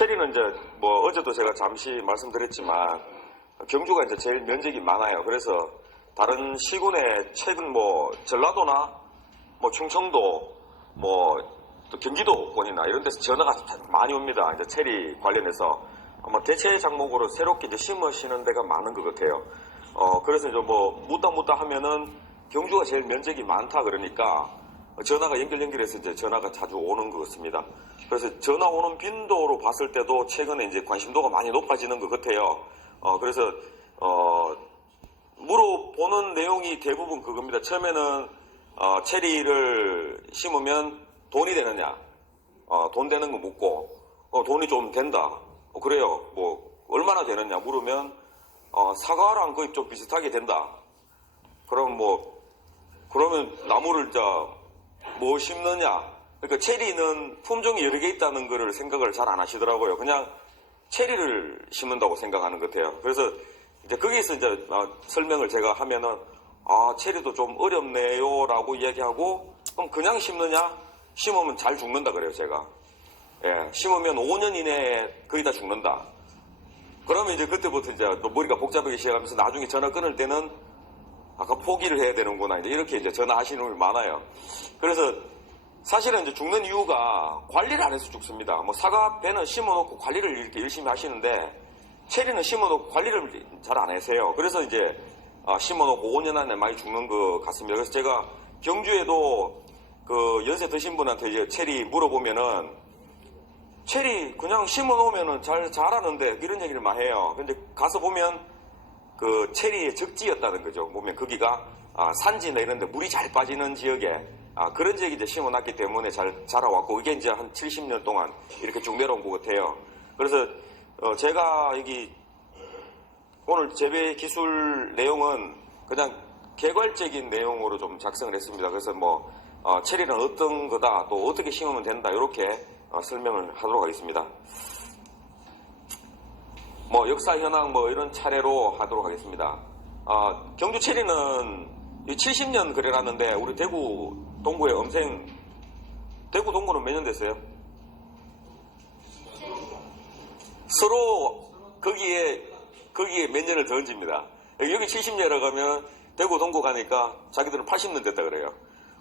체리는 이제 뭐 어제도 제가 잠시 말씀드렸지만 경주가 이제 제일 면적이 많아요. 그래서 다른 시군에 최근 뭐 전라도나 뭐 충청도 뭐 또 경기도권이나 이런 데서 전화가 많이 옵니다. 이제 체리 관련해서 아마 대체 작목으로 새롭게 이제 심으시는 데가 많은 것 같아요. 그래서 이제 뭐 묻다 하면은 경주가 제일 면적이 많다 그러니까 전화가 연결해서 이제 전화가 자주 오는 것 같습니다. 그래서 전화 오는 빈도로 봤을 때도 최근에 이제 관심도가 많이 높아지는 것 같아요. 그래서 물어보는 내용이 대부분 그겁니다. 처음에는 체리를 심으면 돈이 되느냐, 돈 되는 거 묻고, 돈이 좀 된다. 그래요. 뭐 얼마나 되느냐 물으면 사과랑 거의 좀 비슷하게 된다. 그러면 나무를 뭐 심느냐. 그러니까 체리는 품종이 여러 개 있다는 거를 생각을 잘 안 하시더라고요. 그냥 체리를 심는다고 생각하는 것 같아요. 그래서 이제 거기에서 이제 설명을 제가 하면은 체리도 좀 어렵네요 라고 이야기하고, 그럼 그냥 심느냐? 심으면 잘 죽는다 그래요, 제가. 예, 심으면 5년 이내에 거의 다 죽는다. 그러면 이제 그때부터 이제 또 머리가 복잡하기 시작하면서 나중에 전화 끊을 때는 아까 포기를 해야 되는구나. 이렇게 이제 전화하시는 분이 많아요. 그래서 사실은 이제 죽는 이유가 관리를 안 해서 죽습니다. 뭐 사과, 배는 심어놓고 관리를 이렇게 열심히 하시는데 체리는 심어놓고 관리를 잘 안 하세요. 그래서 이제 심어놓고 5년 안에 많이 죽는 것 같습니다. 그래서 제가 경주에도 그 연세 드신 분한테 이제 체리 물어보면은 체리 그냥 심어놓으면은 잘 자라는데 이런 얘기를 많이 해요. 근데 가서 보면 그 체리의 적지였다는 거죠. 보면 거기가 산지나 이런 데 물이 잘 빠지는 지역에 그런 지역에 이제 심어놨기 때문에 잘 자라왔고 이게 이제 한 70년 동안 이렇게 쭉 내려온 것 같아요. 그래서 제가 여기 오늘 재배 기술 내용은 그냥 개괄적인 내용으로 좀 작성을 했습니다. 그래서 뭐 체리는 어떤 거다, 또 어떻게 심으면 된다, 이렇게 설명을 하도록 하겠습니다. 뭐 역사 현황 뭐 이런 차례로 하도록 하겠습니다. 경주 체리는 70년 그래놨는데 우리 대구 동구의 대구 동구는 몇 년 됐어요? 서로 거기에 몇 년을 더 얹습니다. 여기 70년이라고 하면 대구 동구 가니까 자기들은 80년 됐다 그래요.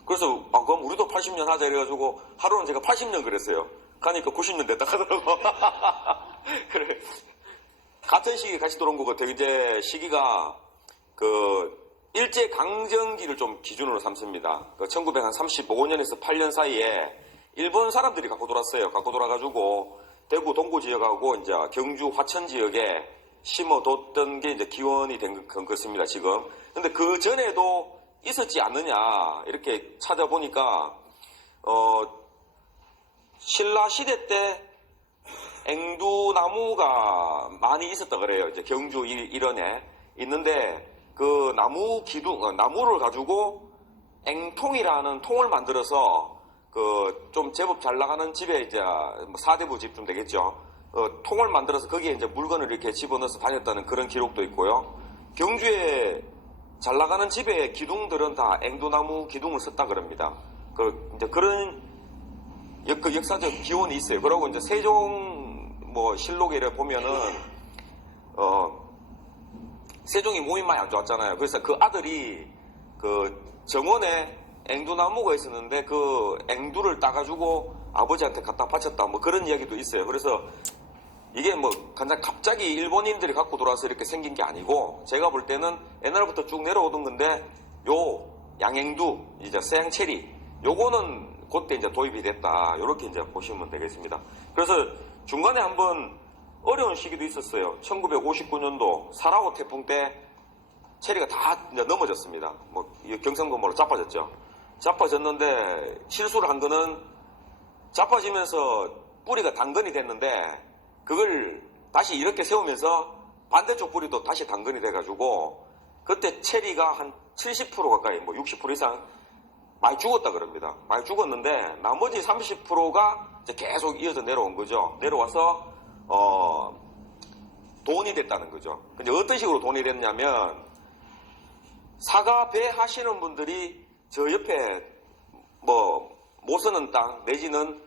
그래서 그럼 우리도 80년 하자 이래가지고 하루는 제가 80년 그랬어요. 가니까 90년 됐다 하더라고. 그래. 같은 시기에 같이 들어온 것 같아요. 이제 시기가 일제 강점기를 좀 기준으로 삼습니다. 1935년에서 8년 사이에 일본 사람들이 갖고 돌았어요. 갖고 돌아가지고 대구 동구 지역하고 이제 경주 화천 지역에 심어뒀던 게 이제 기원이 된 것입니다. 지금. 근데 그 전에도 있었지 않느냐 이렇게 찾아보니까 신라 시대 때 앵두나무가 많이 있었다 그래요. 이제 경주 일원에 있는데 그 나무 기둥, 나무를 가지고 앵통이라는 통을 만들어서 좀 제법 잘 나가는 집에 이제 4대부 집쯤 되겠죠. 통을 만들어서 거기에 이제 물건을 이렇게 집어넣어서 다녔다는 그런 기록도 있고요. 경주에 잘 나가는 집의 기둥들은 다 앵두나무 기둥을 썼다 그럽니다. 이제 그런 역사적 기원이 있어요. 그러고 이제 세종 실록에 보면은 세종이 몸이 많이 안 좋았잖아요. 그래서 그 아들이 정원에 앵두나무가 있었는데 그 앵두를 따가지고 아버지한테 갖다 바쳤다 그런 이야기도 있어요. 그래서 이게 그냥 갑자기 일본인들이 갖고 돌아와서 이렇게 생긴 게 아니고 제가 볼 때는 옛날부터 쭉 내려오던 건데 요 양앵두 이제 서양체리 요거는 그때 이제 도입이 됐다 이렇게 이제 보시면 되겠습니다. 그래서 중간에 한번 어려운 시기도 있었어요. 1959년도 사라호 태풍 때 체리가 다 이제 넘어졌습니다. 경상도말로 자빠졌죠. 자빠졌는데 실수를 한 거는 자빠지면서 뿌리가 당근이 됐는데 그걸 다시 이렇게 세우면서 반대쪽 뿌리도 다시 당근이 돼가지고 그때 체리가 한 70% 가까이 60% 이상 많이 죽었다 그럽니다. 많이 죽었는데 나머지 30%가 이제 계속 이어져 내려온 거죠. 내려와서 돈이 됐다는 거죠. 근데 어떤 식으로 돈이 됐냐면 사과 배 하시는 분들이 저 옆에 못 쓰는 땅 내지는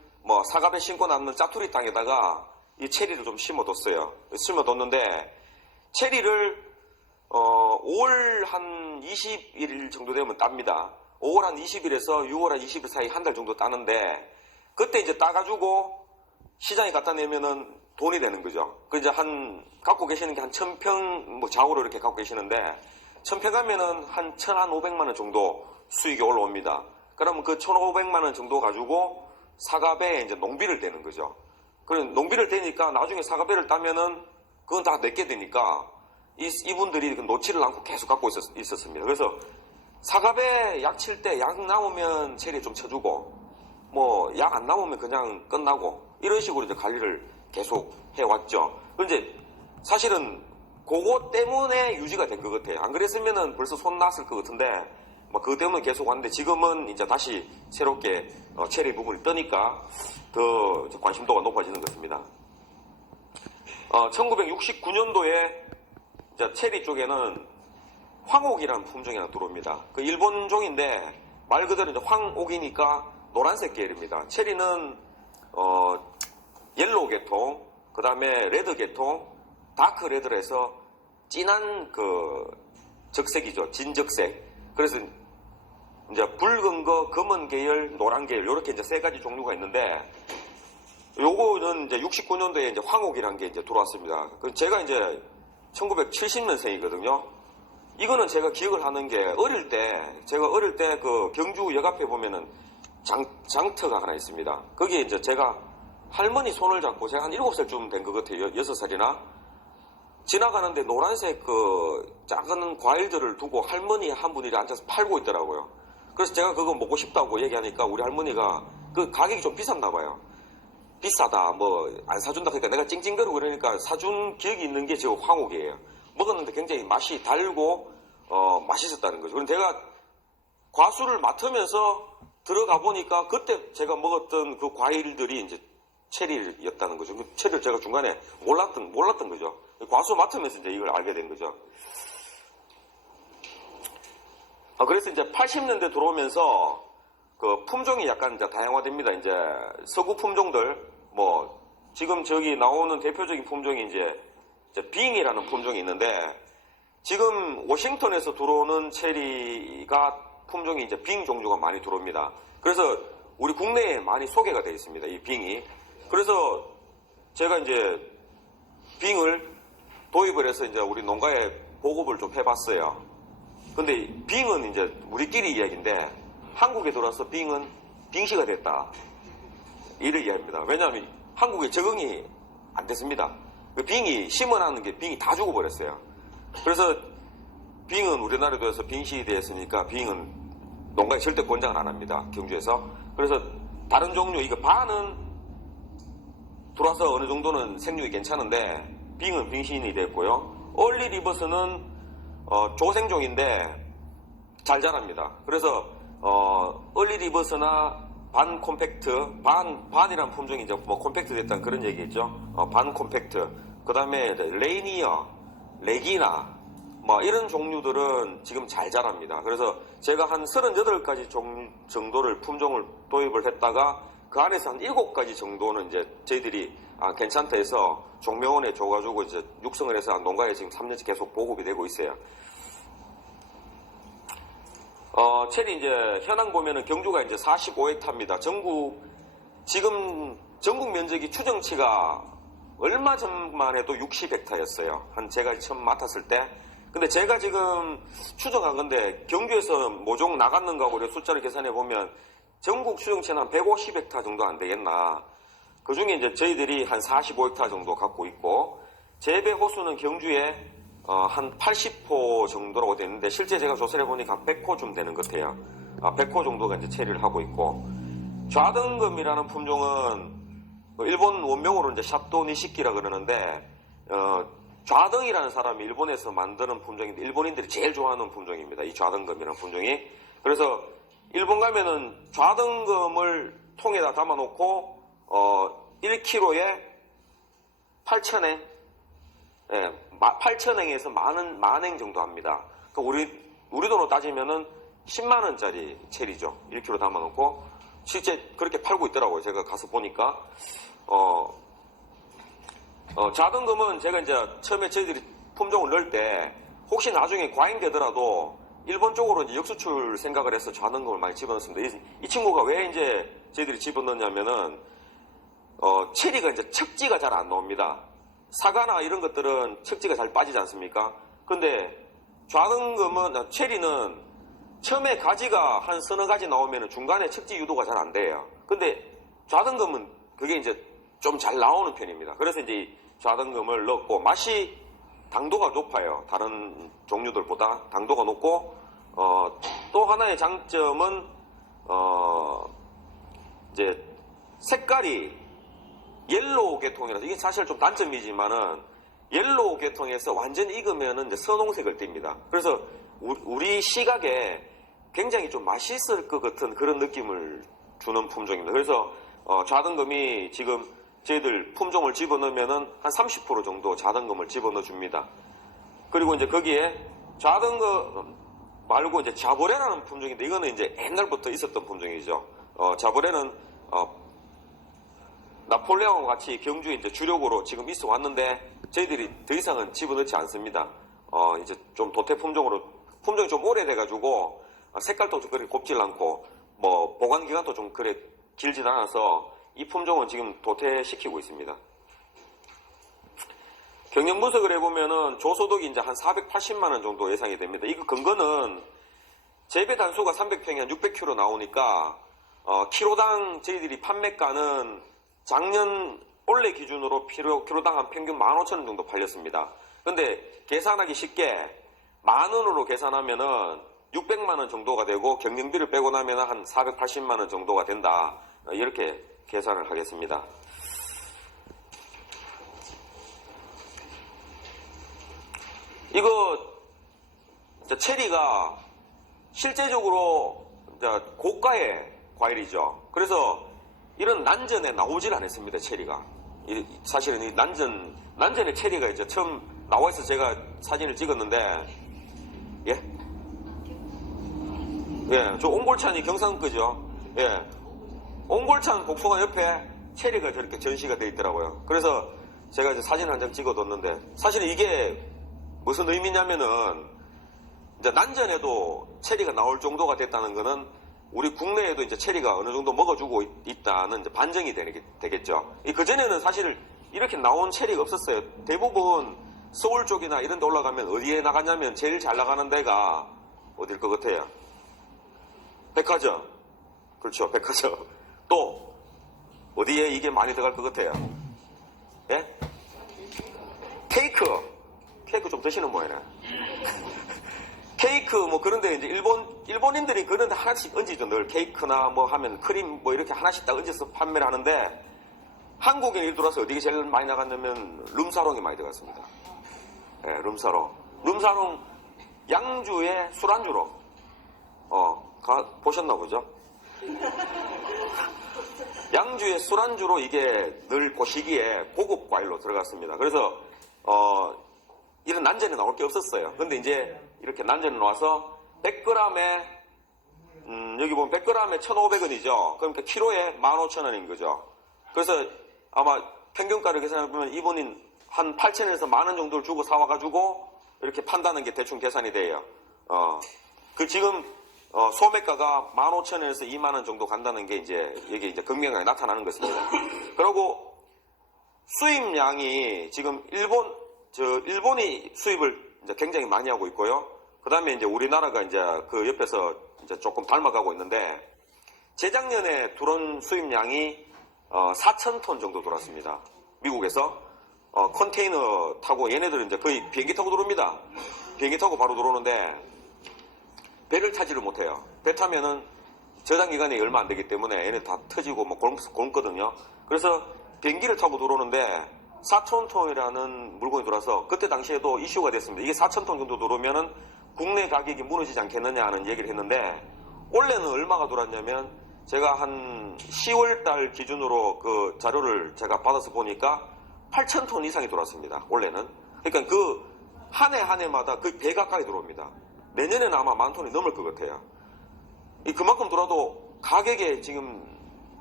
사과배 심고 남는 짜투리 땅에다가 이 체리를 좀 심어뒀어요. 심어뒀는데 체리를 5월 한 20일 정도 되면 tab니다. 5월 한 20일에서 6월 한 20일 사이 한 달 정도 따는데 그때 이제 따가지고 시장에 갖다 내면은 돈이 되는 거죠. 그 이제 갖고 계시는 게 한 1000평 뭐 좌우로 이렇게 갖고 계시는데 1000평 가면은 한 1,500만 원 정도 수익이 올라옵니다. 그러면 그 1,500만 원 정도 가지고 사과배에 이제 농비를 떼는 거죠. 그럼 농비를 떼니까 나중에 사과배를 따면은 그건 다 내게 되니까 이분들이 놓지를 않고 계속 갖고 있었습니다. 그래서 사과배 약 칠 때 약 나오면 체리 좀 쳐주고 뭐 약 안 나오면 그냥 끝나고 이런 식으로 이제 관리를 계속 해왔죠. 그런데 사실은 그거 때문에 유지가 된 것 같아요. 안 그랬으면은 벌써 손 났을 것 같은데 뭐 그것 때문에 계속 왔는데 지금은 이제 다시 새롭게 체리 부분을 뜨니까 더 관심도가 높아지는 것 같습니다. 1969년도에 이제 체리 쪽에는 황옥이라는 품종이 하나 들어옵니다. 그 일본종인데 말 그대로 이제 황옥이니까 노란색 계열입니다. 체리는 옐로우 계통, 그 다음에 레드 계통, 다크 레드로 해서 진한 그 적색이죠. 진적색. 그래서 이제 붉은 거, 검은 계열, 노란 계열 이렇게 이제 세 가지 종류가 있는데 요거는 이제 69년도에 이제 황옥이라는 게 이제 들어왔습니다. 제가 이제 1970년생이거든요. 이거는 제가 기억을 하는 게 제가 어릴 때 그 경주 역 앞에 보면은 장터가 하나 있습니다. 거기에 이제 제가 할머니 손을 잡고 제가 한 7살쯤 된 것 같아요. 6살이나. 지나가는데 노란색 그 작은 과일들을 두고 할머니 한 분이 앉아서 팔고 있더라고요. 그래서 제가 그거 먹고 싶다고 얘기하니까 우리 할머니가 그 가격이 좀 비쌌나 봐요. 비싸다, 뭐 안 사준다 그러니까 내가 찡찡거리고 그러니까 사준 기억이 있는 게 저 황옥이에요. 먹었는데 굉장히 맛이 달고 맛있었다는 거죠. 그럼 제가 과수를 맡으면서 들어가 보니까 그때 제가 먹었던 그 과일들이 이제 체리였다는 거죠. 체리를 제가 중간에 몰랐던 거죠. 과수 맡으면서 이제 이걸 알게 된 거죠. 그래서 이제 80년대 들어오면서 그 품종이 약간 이제 다양화됩니다. 이제 서구 품종들, 뭐 지금 저기 나오는 대표적인 품종이 이제 빙이라는 품종이 있는데 지금 워싱턴에서 들어오는 체리가 품종이 이제 빙 종류가 많이 들어옵니다. 그래서 우리 국내에 많이 소개가 되어 있습니다. 이 빙이. 그래서 제가 이제 빙을 도입을 해서 이제 우리 농가에 보급을 좀 해봤어요. 근데 빙은 이제 우리끼리 이야기인데 한국에 들어와서 빙은 빙시가 됐다. 이를 이야기합니다. 왜냐하면 한국에 적응이 안 됐습니다. 그 빙이 심어놨는 게 빙이 다 죽어버렸어요. 그래서 빙은 우리나라에도 해서 빙시 되었으니까 빙은 농가에 절대 권장을 안 합니다. 경주에서. 그래서 다른 종류 이거 반은 들어와서 어느 정도는 생육이 괜찮은데 빙은 빙신이 됐고요. 얼리 리버스는 조생종인데 잘 자랍니다. 그래서 얼리 리버스나 반 콤팩트, 반이란 품종이 이제 뭐 콤팩트 됐다는 그런 얘기겠죠. 반 콤팩트. 그 다음에 레이니어, 레기나, 뭐 이런 종류들은 지금 잘 자랍니다. 그래서 제가 한 38가지 정도를 품종을 도입을 했다가 그 안에서 한 7가지 정도는 이제 저희들이 괜찮다 해서 종묘원에 줘가지고 이제 육성을 해서 농가에 지금 3년째 계속 보급이 되고 있어요. 체리 이제 현황 보면은 경주가 이제 45헥타입니다. 지금 전국 면적이 추정치가 얼마 전만 해도 60헥타였어요. 제가 처음 맡았을 때. 근데 제가 지금 추정한 건데 경주에서 모종 나갔는가 하고 숫자를 계산해 보면 전국 추정치는 한 150헥타 정도 안 되겠나. 그 중에 이제 저희들이 한 45헥타 정도 갖고 있고 재배 호수는 경주에 한 80호 정도라고 되어 있는데 실제 제가 조사를 해보니까 한 100호쯤 되는 것 같아요. 100호 정도가 이제 체리를 하고 있고 좌등금이라는 품종은 일본 원명으로 이제 샤또 니시키라 그러는데 좌등이라는 사람이 일본에서 만드는 품종인데 일본인들이 제일 좋아하는 품종입니다. 이 좌등금이라는 품종이. 그래서 일본 가면은 좌등금을 통에다 담아놓고 1kg에 8,000엔, 8,000엔에서 만행 정도 합니다. 그러니까 우리 돈으로 따지면은 10만 원짜리 체리죠. 1kg 담아놓고 실제 그렇게 팔고 있더라고요. 제가 가서 보니까 자등금은 제가 이제 처음에 저희들이 품종을 넣을 때 혹시 나중에 과잉되더라도 일본 쪽으로 이제 역수출 생각을 해서 자등금을 많이 집어넣습니다. 이 친구가 왜 이제 저희들이 집어넣냐면은 체리가 이제 척지가 잘 안 나옵니다. 사과나 이런 것들은 척지가 잘 빠지지 않습니까? 근데 좌등금은, 체리는 처음에 가지가 한 서너 가지 나오면 중간에 척지 유도가 잘 안 돼요. 근데 좌등금은 그게 이제 좀 잘 나오는 편입니다. 그래서 이제 좌등금을 넣었고, 맛이 당도가 높아요. 다른 종류들보다 당도가 높고, 또 하나의 장점은, 이제 색깔이 옐로우 계통이라서 이게 사실 좀 단점이지만은 옐로우 계통에서 완전히 익으면은 이제 선홍색을 띱니다. 그래서 우리 시각에 굉장히 좀 맛있을 것 같은 그런 느낌을 주는 품종입니다. 그래서 좌등금이 지금 저희들 품종을 집어넣으면은 한 30% 정도 좌등금을 집어넣어 줍니다. 그리고 이제 거기에 좌등금 말고 이제 자보레라는 품종인데 이거는 이제 옛날부터 있었던 품종이죠. 자보레는 나폴레옹과 같이 경주에 이제 주력으로 지금 있어 왔는데 저희들이 더 이상은 집어넣지 않습니다. 이제 좀 도태 품종으로 품종이 좀 오래돼가지고 색깔도 좀 그렇게 곱질 않고 뭐 보관 기간도 좀 그래 길지 않아서 이 품종은 지금 도태시키고 있습니다. 경영 분석을 해보면은 조소득이 이제 한 480만 원 정도 예상이 됩니다. 이거 근거는 재배 단수가 300평에 한 600kg 나오니까 키로당 저희들이 판매가는 작년 올해 기준으로 키로당 한 평균 15,000원 정도 팔렸습니다. 근데 계산하기 쉽게 만 원으로 계산하면은 600만 원 정도가 되고 경영비를 빼고 나면 한 480만 원 정도가 된다. 이렇게 계산을 하겠습니다. 이거 체리가 실제적으로 고가의 과일이죠. 그래서 이런 난전에 나오질 않았습니다. 체리가. 사실은 이 난전의 체리가 이제 처음 나와서 제가 사진을 찍었는데, 예? 예, 저 옹골찬이 경상거죠. 예. 옹골찬 복숭아 옆에 체리가 저렇게 전시가 되어 있더라고요. 그래서 제가 이제 사진 한 장 찍어뒀는데, 사실 이게 무슨 의미냐면은, 이제 난전에도 체리가 나올 정도가 됐다는 거는 우리 국내에도 이제 체리가 어느 정도 먹어주고 있다는 이제 반증이 되겠죠. 그전에는 사실 이렇게 나온 체리가 없었어요. 대부분 서울 쪽이나 이런 데 올라가면 어디에 나가냐면 제일 잘 나가는 데가 어딜 것 같아요? 백화점. 그렇죠. 백화점. 또 어디에 이게 많이 들어갈 것 같아요? 예? 케이크 좀 드시는 모양이네. 케이크 뭐 그런데 이제 일본인들이 그런데 하나씩 얹이죠. 늘 케이크나 뭐 하면 크림 뭐 이렇게 하나씩 딱 얹어서 판매를 하는데 한국에 일 들어와서 어디가 제일 많이 나갔냐면 룸사롱이 많이 들어갔습니다. 예, 룸사롱 양주의 술안주로 보셨나 보죠? 양주의 술안주로 이게 늘 그 시기에 고급 과일로 들어갔습니다. 그래서 이런 난전에 나올 게 없었어요. 근데 이제 이렇게 난전에 나와서 100g에 여기 보면 100g에 1,500원이죠. 그러니까 키로에 15,000원인 거죠. 그래서 아마 평균가를 계산해보면 이분이 한 8,000원에서 만원 정도를 주고 사와가지고 이렇게 판다는 게 대충 계산이 돼요. 지금 소매가가 15,000원에서 2만원 정도 간다는 게 이제 여기 이제 극명하게 나타나는 것입니다. 그리고 수입량이 지금 일본이 수입을 이제 굉장히 많이 하고 있고요. 그 다음에 이제 우리나라가 이제 그 옆에서 이제 조금 닮아가고 있는데, 재작년에 들어온 수입량이 4,000톤 정도 들어왔습니다. 미국에서. 컨테이너 타고, 얘네들은 이제 거의 비행기 타고 들어옵니다. 비행기 타고 바로 들어오는데, 배를 타지를 못해요. 배 타면은 저장 기간이 얼마 안 되기 때문에 얘네 다 터지고 뭐 곪거든요. 그래서 비행기를 타고 들어오는데, 4,000톤이라는 물건이 들어와서 그때 당시에도 이슈가 됐습니다. 이게 4,000톤 정도 들어오면은 국내 가격이 무너지지 않겠느냐 하는 얘기를 했는데, 원래는 얼마가 들어왔냐면 제가 한 10월 달 기준으로 그 자료를 제가 받아서 보니까 8,000톤 이상이 들어왔습니다. 원래는. 그러니까 그 한 해마다 그 배 가까이 들어옵니다. 내년에는 아마 10,000톤이 넘을 것 같아요. 그만큼 들어도 가격에 지금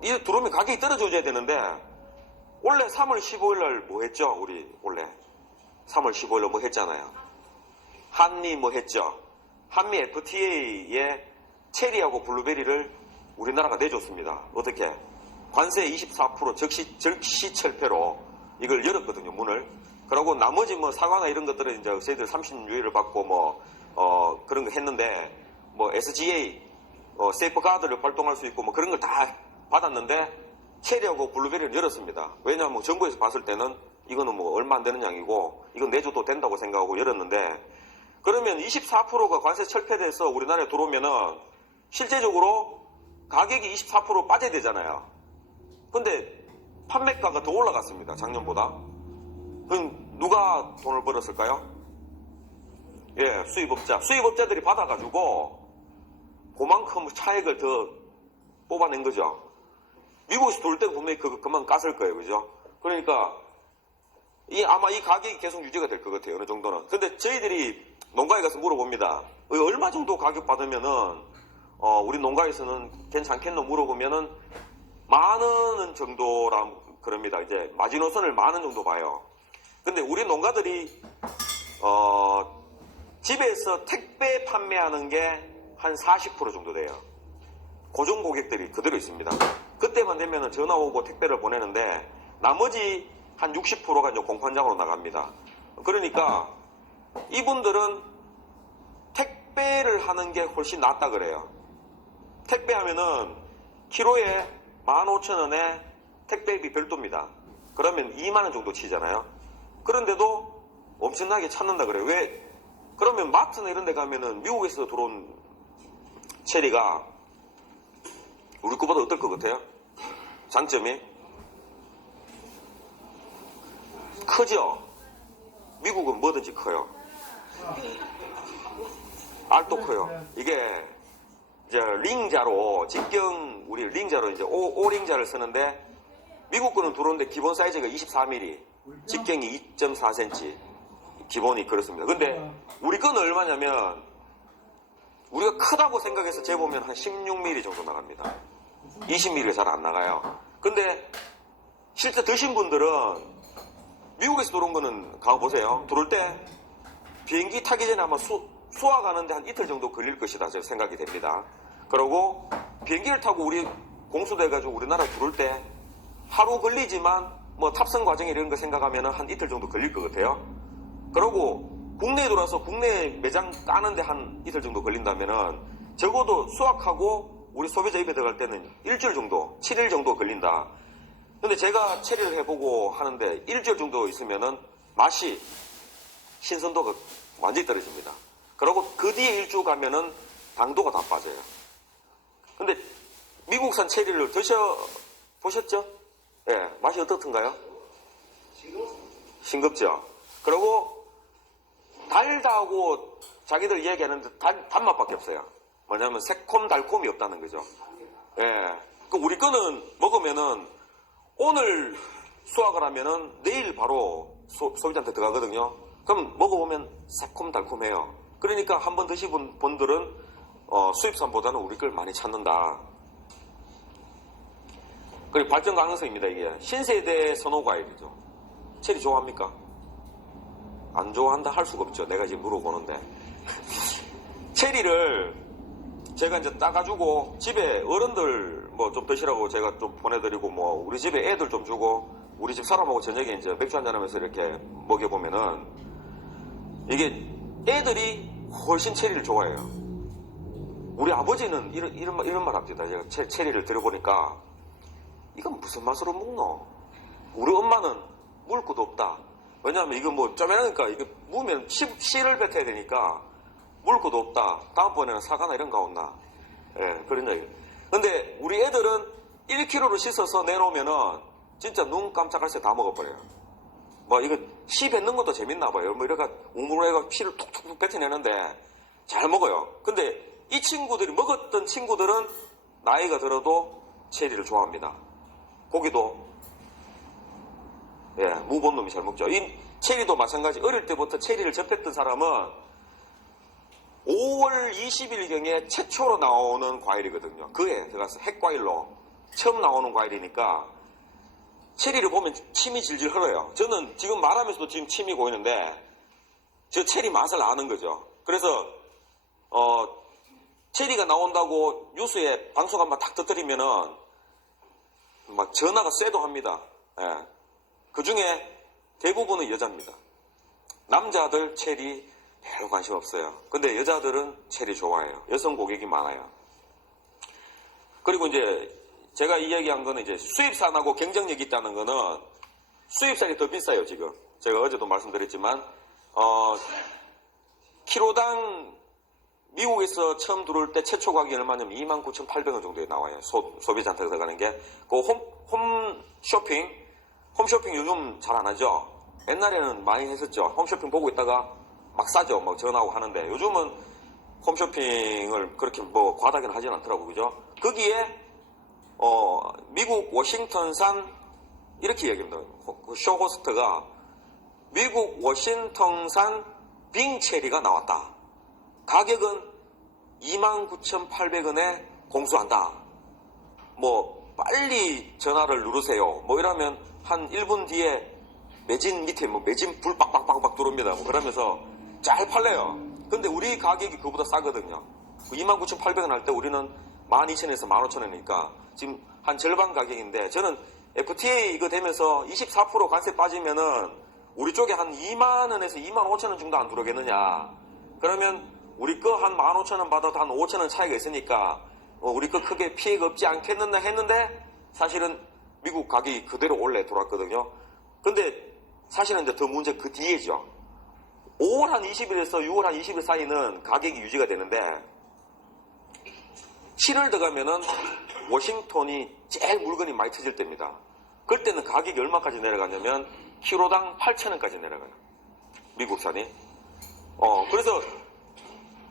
이게 들어오면 가격이 떨어져야 되는데 원래 3월 15일 날 뭐 했죠? 우리 원래 3월 15일 날 뭐 했잖아요. 한미 뭐 했죠? 한미 FTA에 체리하고 블루베리를 우리나라가 내줬습니다. 어떻게? 관세 24% 즉시 철폐로 이걸 열었거든요, 문을. 그리고 나머지 뭐 사과나 이런 것들은 이제 저희들 30유예를 받고 그런 거 했는데, SGA, 세이프가드를 발동할 수 있고 그런 걸 다 받았는데, 체리하고 블루베리를 열었습니다. 왜냐하면 정부에서 봤을 때는 이거는 얼마 안 되는 양이고, 이건 내줘도 된다고 생각하고 열었는데, 그러면 24%가 관세 철폐돼서 우리나라에 들어오면은, 실제적으로 가격이 24% 빠져야 되잖아요. 근데 판매가가 더 올라갔습니다. 작년보다. 그럼 누가 돈을 벌었을까요? 예, 수입업자들이 받아가지고 그만큼 차익을 더 뽑아낸 거죠. 미국에서 돌 때는 분명히 그만 깠을 거예요. 그죠? 그러니까 아마 이 가격이 계속 유지가 될 것 같아요. 어느 정도는. 근데 저희들이 농가에 가서 물어봅니다. 얼마 정도 가격 받으면은 우리 농가에서는 괜찮겠노 물어보면은 10,000원 정도라 그럽니다. 이제 마지노선을 10,000원 정도 봐요. 근데 우리 농가들이 집에서 택배 판매하는 게 한 40% 정도 돼요. 고정 고객들이 그대로 있습니다. 그때만 되면 전화 오고 택배를 보내는데 나머지 한 60%가 이제 공판장으로 나갑니다. 그러니까 이분들은 택배를 하는 게 훨씬 낫다 그래요. 택배하면은 키로에 15,000원에 택배비 별도입니다. 그러면 20,000원 정도 치잖아요. 그런데도 엄청나게 찾는다 그래요. 왜? 그러면 마트나 이런 데 가면은 미국에서 들어온 체리가 우리 거보다 어떨 것 같아요? 장점이? 크죠? 미국은 뭐든지 커요. 알도 커요. 이게 이제 링자로 우리 링자로 이제 오링자를 쓰는데 미국 거는 들어오는데 기본 사이즈가 24mm, 직경이 2.4cm, 기본이 그렇습니다. 근데 우리 거는 얼마냐면 우리가 크다고 생각해서 재보면 한 16mm 정도 나갑니다. 20mm가 잘 안 나가요. 근데 실제 드신 분들은 미국에서 들어온 거는 가보세요. 들어올 때 비행기 타기 전에 아마 수화가는데 한 이틀 정도 걸릴 것이다 제가 생각이 됩니다. 그리고 비행기를 타고 우리 공수돼가지고 우리나라에 들어올 때 하루 걸리지만 탑승 과정 이런 거 생각하면 한 이틀 정도 걸릴 것 같아요. 그리고 국내에 들어와서 국내 매장 까는데 한 이틀 정도 걸린다면은 적어도 수확하고 우리 소비자 입에 들어갈 때는 일주일 정도, 7일 정도 걸린다. 근데 제가 체리를 해보고 하는데 일주일 정도 있으면은 맛이 신선도가 완전히 떨어집니다. 그리고 그 뒤에 일주 가면은 당도가 다 빠져요. 근데 미국산 체리를 드셔보셨죠? 예, 맛이 어떻던가요? 싱겁죠? 그리고 달다고 자기들 이야기하는데 단맛밖에 없어요. 뭐냐면 새콤달콤이 없다는 거죠. 예. 우리 거는 먹으면은 오늘 수확을 하면은 내일 바로 소비자한테 들어가거든요. 그럼 먹어보면 새콤달콤해요. 그러니까 한번 드신 분들은 수입산보다는 우리 걸 많이 찾는다. 그리고 발전 가능성입니다. 이게 신세대 선호 과일이죠. 체리 좋아합니까? 안 좋아한다 할 수가 없죠. 내가 지금 물어보는데 체리를 제가 이제 따가지고 집에 어른들 좀 드시라고 제가 좀 보내드리고 우리 집에 애들 좀 주고 우리 집 사람하고 저녁에 이제 맥주 한잔 하면서 이렇게 먹여보면은 이게 애들이 훨씬 체리를 좋아해요. 우리 아버지는 이런 말 합니다. 제가 체리를 들어보니까 이건 무슨 맛으로 먹노? 우리 엄마는 물 것도 없다. 왜냐하면 이거 쪼매니까 이거 무면 씨를 뱉어야 되니까 물 것도 없다. 다음번에는 사과나 이런 거 온나. 예, 그런 얘기. 근데 우리 애들은 1kg로 씻어서 내놓으면은 진짜 눈 깜짝할 새 다 먹어버려요. 이거 씨 뱉는 것도 재밌나 봐요. 이래가 우물애가 씨를 톡톡 뱉어내는데 잘 먹어요. 근데 이 친구들이 먹었던 친구들은 나이가 들어도 체리를 좋아합니다. 고기도 무 본 놈이 잘 먹죠. 이 체리도 마찬가지. 어릴 때부터 체리를 접했던 사람은 5월 20일경에 최초로 나오는 과일이거든요. 그에 들어가서 핵과일로 처음 나오는 과일이니까 체리를 보면 침이 질질 흘러요. 저는 지금 말하면서도 지금 침이 고이는데 저 체리 맛을 아는 거죠. 그래서 체리가 나온다고 뉴스에 방송 한번 딱 터뜨리면은 막 전화가 쎄도 합니다. 예. 그 중에 대부분은 여자입니다. 남자들 체리 별로 관심 없어요. 근데 여자들은 체리 좋아해요. 여성 고객이 많아요. 그리고 이제 제가 이야기한 거는 이제 수입산하고 경쟁력이 있다는 거는 수입산이 더 비싸요, 지금. 제가 어제도 말씀드렸지만, 키로당 미국에서 처음 들어올 때 최초 가격이 얼마냐면 29,800원 정도에 나와요. 소비자한테 들어가는 게. 그 홈쇼핑 요즘 잘 안 하죠? 옛날에는 많이 했었죠. 홈쇼핑 보고 있다가 막 싸죠. 막 전화하고 하는데. 요즘은 홈쇼핑을 그렇게 뭐 과다기는 하진 않더라고요. 그죠? 거기에 미국 워싱턴산 이렇게 얘기합니다. 그 쇼 호스트가 미국 워싱턴산 빙체리가 나왔다. 가격은 29,800원에 공수한다. 뭐 빨리 전화를 누르세요. 뭐 이러면 한 1분 뒤에 매진 밑에 뭐 매진 불 빡빡빡빡 들어옵니다. 뭐 그러면서 잘 팔려요. 근데 우리 가격이 그보다 싸거든요. 29,800원 할 때 우리는 12,000원에서 15,000원이니까 지금 한 절반 가격인데 저는 FTA 이거 되면서 24% 관세 빠지면은 우리 쪽에 한 2만원에서 25,000원 정도 안 들어오겠느냐. 그러면 우리 거 한 15,000원 받아도 한 5,000원 차이가 있으니까 우리 거 크게 피해가 없지 않겠느냐 했는데 사실은 미국 가격이 그대로 원래 돌았거든요. 근데 사실은 이제 더 문제 그 뒤에죠. 5월 한 20일에서 6월 한 20일 사이는 가격이 유지가 되는데 7월 들어가면은 워싱턴이 제일 물건이 많이 터질 때입니다. 그때는 가격이 얼마까지 내려가냐면 키로당 8,000원까지 내려가요. 미국산이. 그래서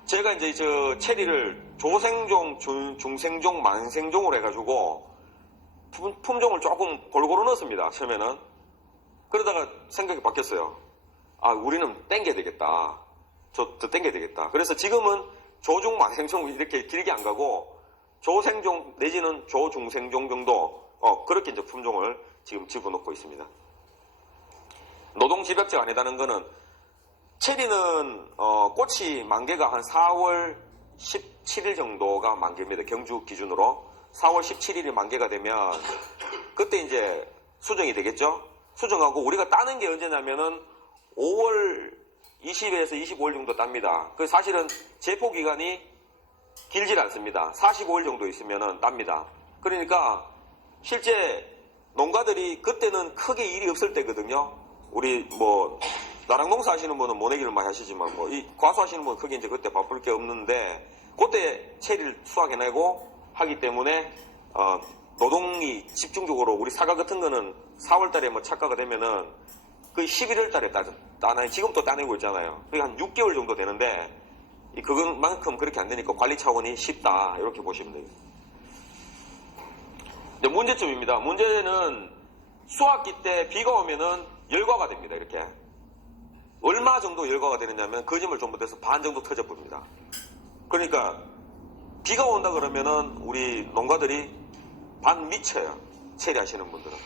제가 이제 저 체리를 조생종, 중생종, 만생종으로 해가지고 품종을 조금 골고루 넣었습니다. 처음에는. 그러다가 생각이 바뀌었어요. 아, 우리는 땡겨야 되겠다. 더 땡겨야 되겠다. 그래서 지금은 조중, 만생종 이렇게 길게 안 가고 조생종 내지는 조중생종 정도 그렇게 이제 품종을 지금 집어넣고 있습니다. 노동집약제가 아니다는 거는 체리는 꽃이 만개가 한 4월 17일 정도가 만개입니다. 경주 기준으로 4월 17일이 만개가 되면 그때 이제 수정이 되겠죠. 수정하고 우리가 따는 게 언제냐면은 5월 20에서 25일 정도 땁니다. 그 사실은 제포 기간이 길질 않습니다. 45일 정도 있으면은 땁니다. 그러니까 실제 농가들이 그때는 크게 일이 없을 때거든요. 우리 뭐 나랑 농사 하시는 분은 모내기를 많이 하시지만 뭐 이 과수 하시는 분은 크게 이제 그때 바쁠 게 없는데 그때 체리를 수확해내고 하기 때문에 노동이 집중적으로 우리 사과 같은 거는 4월 달에 뭐 착과가 되면은 그 11월 달에 따나요. 지금 또 따내고 있잖아요. 그게 한 6개월 정도 되는데 그것만큼 그렇게 안 되니까 관리 차원이 쉽다. 이렇게 보시면 돼요. 이제 문제점입니다. 문제는 수확기 때 비가 오면은 열과가 됩니다. 이렇게. 얼마 정도 열과가 되느냐면 거짓말 좀 못해서 반 정도 터져버립니다. 그러니까 비가 온다 그러면은 우리 농가들이 반 미쳐요. 체리 하시는 분들은.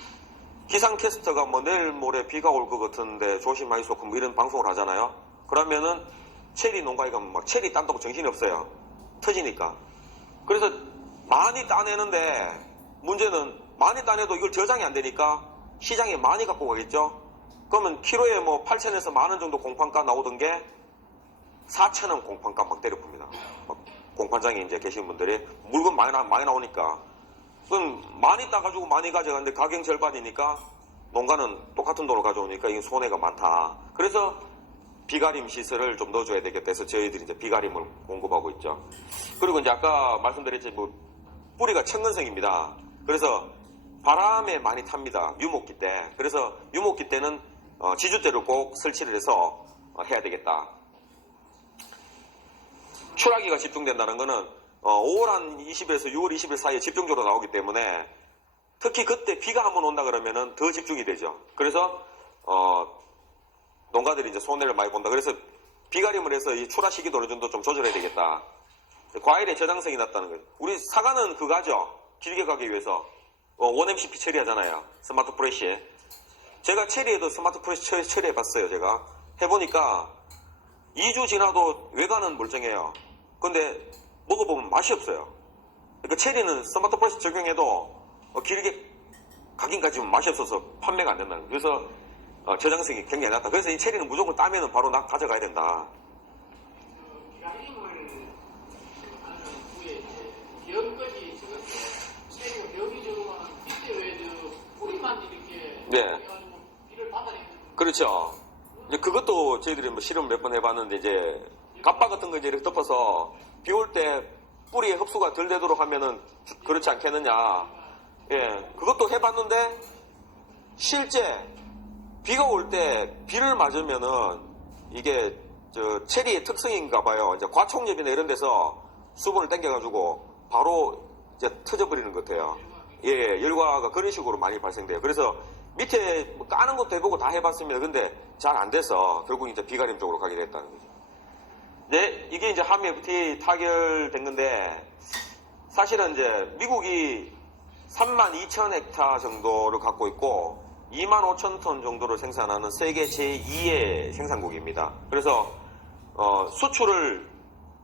기상캐스터가 뭐 내일 모레 비가 올 것 같은데 조심하이소 뭐 이런 방송을 하잖아요. 그러면은 체리 농가에 가면 막 체리 딴다고 정신이 없어요. 터지니까. 그래서 많이 따내는데 문제는 많이 따내도 이걸 저장이 안 되니까 시장에 많이 갖고 가겠죠. 그러면 키로에 뭐 8,000에서 만원 정도 공판가 나오던 게 4,000원 공판가 막 때려봅니다. 공판장에 이제 계신 분들이 물건 많이 나오니까 그럼 많이 따가지고 많이 가져가는데 가격 절반이니까 농가는 똑같은 돈을 가져오니까 이게 손해가 많다. 그래서 비가림 시설을 좀 넣어줘야 되겠다 해서 저희들이 이제 비가림을 공급하고 있죠. 그리고 이제 아까 말씀드렸지 뭐 뿌리가 천근성입니다. 그래서 바람에 많이 탑니다. 유목기 때. 그래서 유목기 때는 지주대를 꼭 설치를 해서 해야 되겠다. 출하기가 집중된다는 거는 5월 한 20일에서 6월 20일 사이에 집중적으로 나오기 때문에 특히 그때 비가 한번 온다 그러면은 더 집중이 되죠. 그래서 농가들이 이제 손해를 많이 본다. 그래서 비가림을 해서 이 출하 시기도 어느 정도 좀 조절해야 되겠다. 과일의 저장성이 낮다는 거예요. 우리 사과는 그거죠. 길게 가기 위해서 1MCP 처리하잖아요. 스마트 프레쉬에. 제가 체리에도 스마트 프레쉬 처리해봤어요. 제가 해보니까 2주 지나도 외관은 멀쩡해요. 근데 먹어보면 맛이 없어요. 그러니까 체리는 스마트 프레쉬 적용해도 길게 각인까지는 맛이 없어서 판매가 안 된다는 거예요. 그래서 저장성이 굉장히 낮다. 그래서 이 체리는 무조건 따면은 바로 가져가야 된다. 기름을 하는 후에 이제 병까지 적었어요. 체리가 병이 적으면 밑에 왜 뿌리만 이렇게 네. 해가지고 비를 받아내는. 그렇죠. 이제 그것도 저희들이 뭐 실험 몇 번 해봤는데 이제 갑바 같은 거 이제 이렇게 덮어서 비 올 때 뿌리에 흡수가 덜 되도록 하면은 그렇지 않겠느냐. 예, 그것도 해봤는데 실제 비가 올 때 비를 맞으면은 이게 체리의 특성인가 봐요. 이제 과촉엽이나 이런 데서 수분을 당겨가지고 바로 이제 터져버리는 것 같아요. 예, 열과가 그런 식으로 많이 발생돼요. 그래서 밑에 뭐 까는 것도 해보고 다 해봤습니다. 근데 잘 안 돼서 결국 이제 비가림 쪽으로 가게 됐다는 거죠. 네, 이게 이제 한미 FTA 타결된 건데 사실은 이제 미국이 32,000헥타 정도를 갖고 있고 25,000톤 정도를 생산하는 세계 제2의 생산국입니다. 그래서 수출을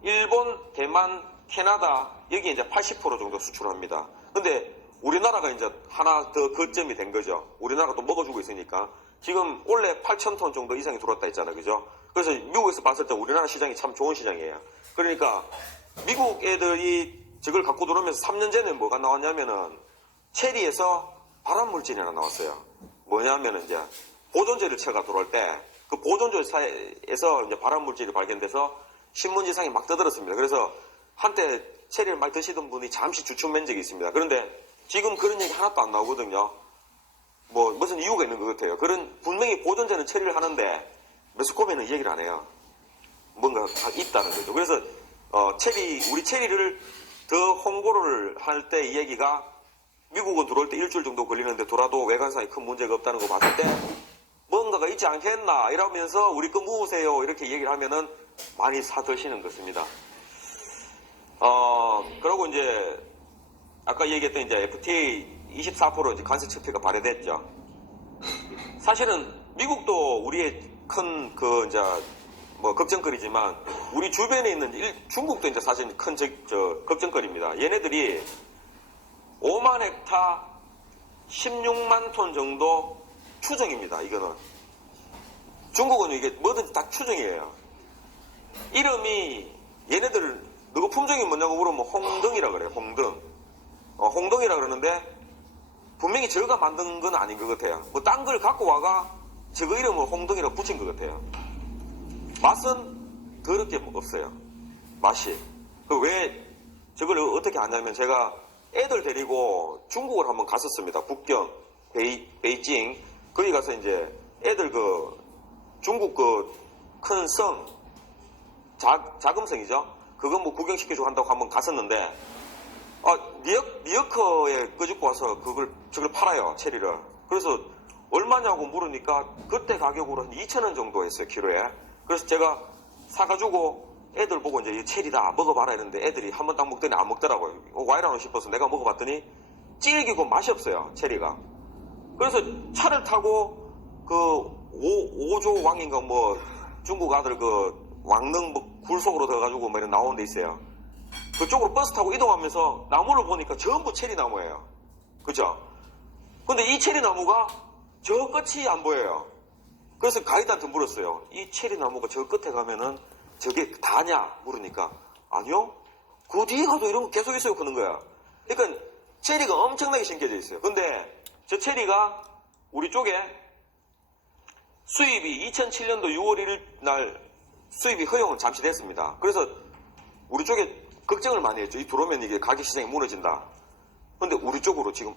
일본, 대만, 캐나다 여기 이제 80% 정도 수출합니다. 근데 우리나라가 이제 하나 더 거점이 된 거죠. 우리나라가 또 먹어주고 있으니까 지금 원래 8,000톤 정도 이상이 들어왔다 했잖아요, 그죠? 그래서 미국에서 봤을 때 우리나라 시장이 참 좋은 시장이에요. 그러니까 미국 애들이 저걸 갖고 들어오면서 3년 전에 뭐가 나왔냐면은 체리에서 발암물질이 하나 나왔어요. 뭐냐면은 이제 보존제를 채가 들어올 때 그 보존제에서 이제 발암물질이 발견돼서 신문지상이 막 떠들었습니다. 그래서 한때 체리를 많이 드시던 분이 잠시 주춤한 적이 있습니다. 그런데 지금 그런 얘기 하나도 안 나오거든요. 뭐 무슨 이유가 있는 것 같아요. 그런 분명히 보존제는 처리를 하는데 매스컴에는 이 얘기를 안 해요. 뭔가 있다는 거죠. 그래서 우리 체리를 더 홍보를 할 때 이 얘기가 미국은 들어올 때 일주일 정도 걸리는데 돌아도 외관상에 큰 문제가 없다는 거 봤을 때 뭔가가 있지 않겠나 이러면서 우리 거 모으세요 이렇게 얘기를 하면은 많이 사드시는 것입니다. 그리고 이제 아까 얘기했던 이제 FTA 24% 이제 관세 처폐가 발효됐죠. 사실은 미국도 우리의 큰 이제 뭐 걱정거리지만 우리 주변에 있는 중국도 이제 사실 큰 걱정거리입니다. 얘네들이 5만 헥타 16만 톤 정도 추정입니다. 이거는 중국은 이게 뭐든지 다 추정이에요. 이름이 얘네들 누구 품종이 뭐냐고 물으면 홍등이라 그래요. 홍등. 홍등이라 그러는데 분명히 저가 만든 건 아닌 것 같아요. 뭐 딴 걸 갖고 와가 저거 이름을 홍등이라고 붙인 것 같아요. 맛은 더럽게 없어요. 맛이. 왜 저걸 어떻게 아냐면 제가 애들 데리고 중국을 한번 갔었습니다. 북경, 베이징. 거기 가서 이제 애들 중국 큰 성, 자금성이죠. 그거 뭐 구경시켜주고 한다고 한번 갔었는데, 니어커에 끄집고 와서 저걸 팔아요, 체리를. 그래서 얼마냐고 물으니까 그때 가격으로 한 2,000원 정도 했어요, 키로에. 그래서 제가 사가지고 애들 보고 이제 이 체리다 먹어봐라 했는데 애들이 한 번 딱 먹더니 안 먹더라고요. 와이라노 싶어서 내가 먹어봤더니 질기고 맛이 없어요, 체리가. 그래서 차를 타고 오조 왕인가 뭐 중국 아들 왕릉 굴 속으로 들어가지고 뭐 이런 나오는 데 있어요. 그쪽으로 버스 타고 이동하면서 나무를 보니까 전부 체리 나무예요. 그죠? 근데 이 체리 나무가 저 끝이 안 보여요. 그래서 가이드한테 물었어요. 이 체리 나무가 저 끝에 가면은 저게 다냐? 물으니까 아니요. 그 뒤에 가도 이런 거 계속 있어요. 그런 거야. 그러니까 체리가 엄청나게 심겨져 있어요. 근데 저 체리가 우리 쪽에 수입이 2007년도 6월 1일 날 수입이 허용은 잠시 됐습니다. 그래서 우리 쪽에 걱정을 많이 했죠. 이 들어오면 이게 가격 시장이 무너진다. 근데 우리 쪽으로 지금